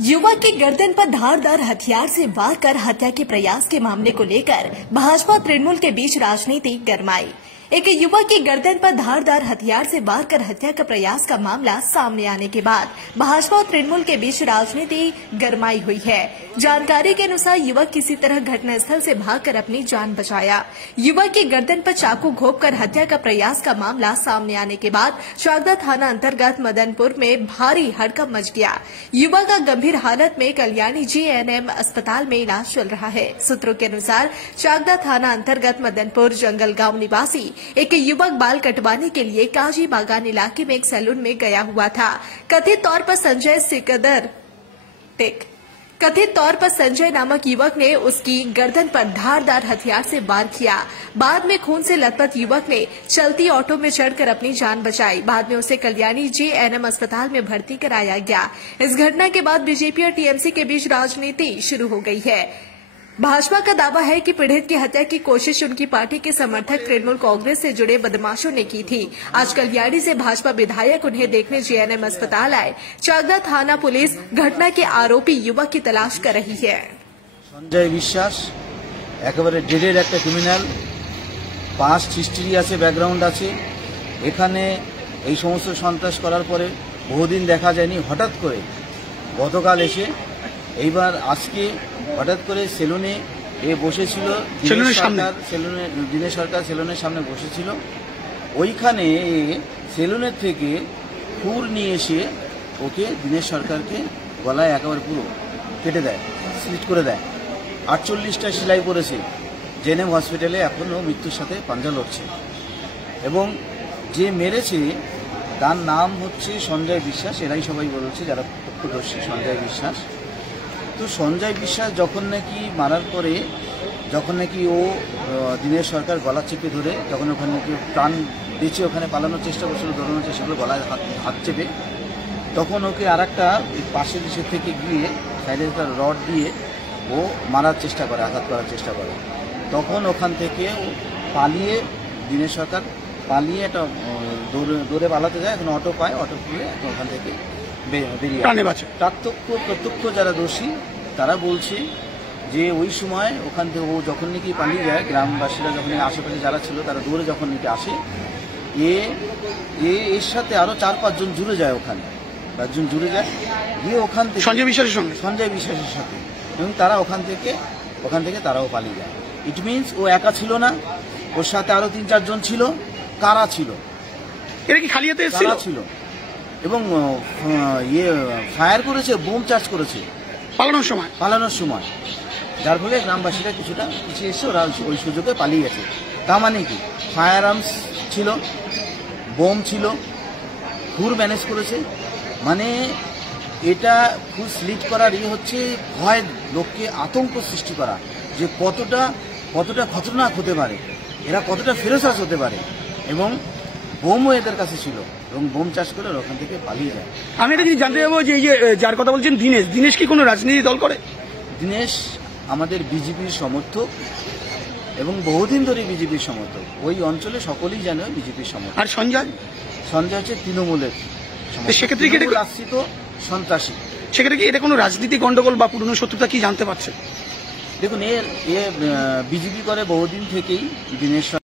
युवक की गर्दन पर धारदार हथियार से वार कर हत्या के प्रयास के मामले को लेकर भाजपा तृणमूल के बीच राजनीति गरमाई। एक युवक की गर्दन पर धारदार हथियार से वार कर हत्या का प्रयास का मामला सामने आने के बाद भाजपा और तृणमूल के बीच राजनीति गरमाई हुई है। जानकारी के अनुसार युवक किसी तरह घटनास्थल से भागकर अपनी जान बचाया। युवक की गर्दन पर चाकू घोंपकर हत्या का प्रयास का मामला सामने आने के बाद चाकदा थाना अंतर्गत मदनपुर में भारी हड़कंप मच गया। युवक का गंभीर हालत में कल्याणी JNM अस्पताल में इलाज चल रहा है। सूत्रों के अनुसार चाकदा थाना अंतर्गत मदनपुर जंगल गांव निवासी एक युवक बाल कटवाने के लिए काजी बागान इलाके में एक सैलून में गया हुआ था। कथित तौर पर संजय नामक युवक ने उसकी गर्दन पर धारदार हथियार से वार किया। बाद में खून से लथपथ युवक ने चलती ऑटो में चढ़कर अपनी जान बचाई। बाद में उसे कल्याणी JNM अस्पताल में भर्ती कराया गया। इस घटना के बाद बीजेपी और TMC के बीच राजनीति शुरू हो गई है। भाजपा का दावा है कि पीड़ित की हत्या की कोशिश उनकी पार्टी के समर्थक तृणमूल कांग्रेस से जुड़े बदमाशों ने की थी। आज कल्याणी से भाजपा विधायक उन्हें देखने JNM अस्पताल आए। चाकदा थाना पुलिस घटना के आरोपी युवक की तलाश कर रही है। संजय विश्वास एकेबारे डेडेर एक क्रिमिनल, पास्ट हिस्ट्री आछे, बैकग्राउंड आछे। एखाने এই সমস্ত সন্ত্রাস করার পরে বহুদিন দেখা যায়নি। হঠাৎ করে গতকাল এসে এইবার আজকে হঠাৎ করে সেলুনে বসেছিল, দিনের সরকার সেলুনের সামনে বসেছিল। ওইখানে সেলুনের থেকে খুর নিয়ে এসে ওকে দিনের সরকারকে গলায় একেবারে পুরো কেটে দেয়, স্লিট করে দেয়। 48টা সেলাই পড়েছে। JNM হসপিটালে এখনও মৃত্যুর সাথে পাঞ্জা লড়ছে। এবং যে মেরেছে তার নাম হচ্ছে সঞ্জয় বিশ্বাস। এরাই সবাই বলছে যারা প্রত্যক্ষদর্শী, সঞ্জয় বিশ্বাস। তো সঞ্জয় বিশ্বাস যখন নাকি মারার পরে যখন নাকি ও দিনের সরকার গলা চেপে ধরে যখন ওখানে নাকি প্রাণ বেঁচে ওখানে পালানোর চেষ্টা করছিল, দৌড়ানোর চেষ্টা করলো গলায় হাত চেপে, তখন ওকে আর একটা পাশের দেশের থেকে গিয়ে সাইডে একটা রড দিয়ে ও মারার চেষ্টা করে, আঘাত করার চেষ্টা করে। তখন ওখান থেকে ও পালিয়ে দিনের সরকার পালিয়ে একটা দৌড়ে পালাতে যায়। এখন অটো পায়, অটো খুলে এখন ওখান থেকে বেরিয়ে প্রত্যক্ষ যারা দোষী তারা বলছে যে ওই সময় ওখান থেকে ও যখন নাকি পালিয়ে যায়, গ্রামবাসীরা যখন আশেপাশে যারা ছিল তারা দৌড়ে যখন নাকি আসে, এর সাথে আরো 4-5 জন জুড়ে যায়। ওখানে 5 জন জুড়ে যায় গিয়ে ওখান থেকে সঞ্জয় বিশ্বাসের সাথে, এবং তারা ওখান থেকে তারাও পালিয়ে যায়। ইট মিনস ও একা ছিল না, ওর সাথে আরো 3-4 জন ছিল। কারা ছিল? এরা কি খালি হাতে ছিল? এবং ফায়ার করেছে, বোম চার্জ করেছে পালানোর সময়, যার ফলে গ্রামবাসীরা কিছুটা পিছিয়ে এসে ওরা ওই সুযোগে পালিয়ে গেছে। তার মানে কি ফায়ার আর্মস ছিল, বোম ছিল, খুর ম্যানেজ করেছে। মানে এটা খুব স্লিট করার হচ্ছে ভয়, লোককে আতঙ্ক সৃষ্টি করা যে কতটা খতরনাক হতে পারে, এরা কতটা ফেরোসাস হতে পারে। এবং বোমও এদের কাছে ছিল এবং বোম চাষ করে ওখান থেকে পালিয়ে যায়। আমি এটা যদি জানতে যাবো যে যার কথা বলছেন দীনেশ কি কোনো রাজনীতি দল করে? দীনেশ আমাদের বিজেপির সমর্থক এবং বহুদিন ধরে বিজেপির সমর্থক। ওই অঞ্চলে সকলেই জানে বিজেপির সমর্থক। আর সঞ্জয় হচ্ছে তৃণমূলের, সেক্ষেত্রে আশ্রিত সন্ত্রাসী। সেক্ষেত্রে কি এটা কোনো রাজনীতি গন্ডগোল বা পুরনো শত্রুতা কি জানতে পারছেন? দেখুন, বিজেপি করে বহুদিন থেকেই। দীনেশ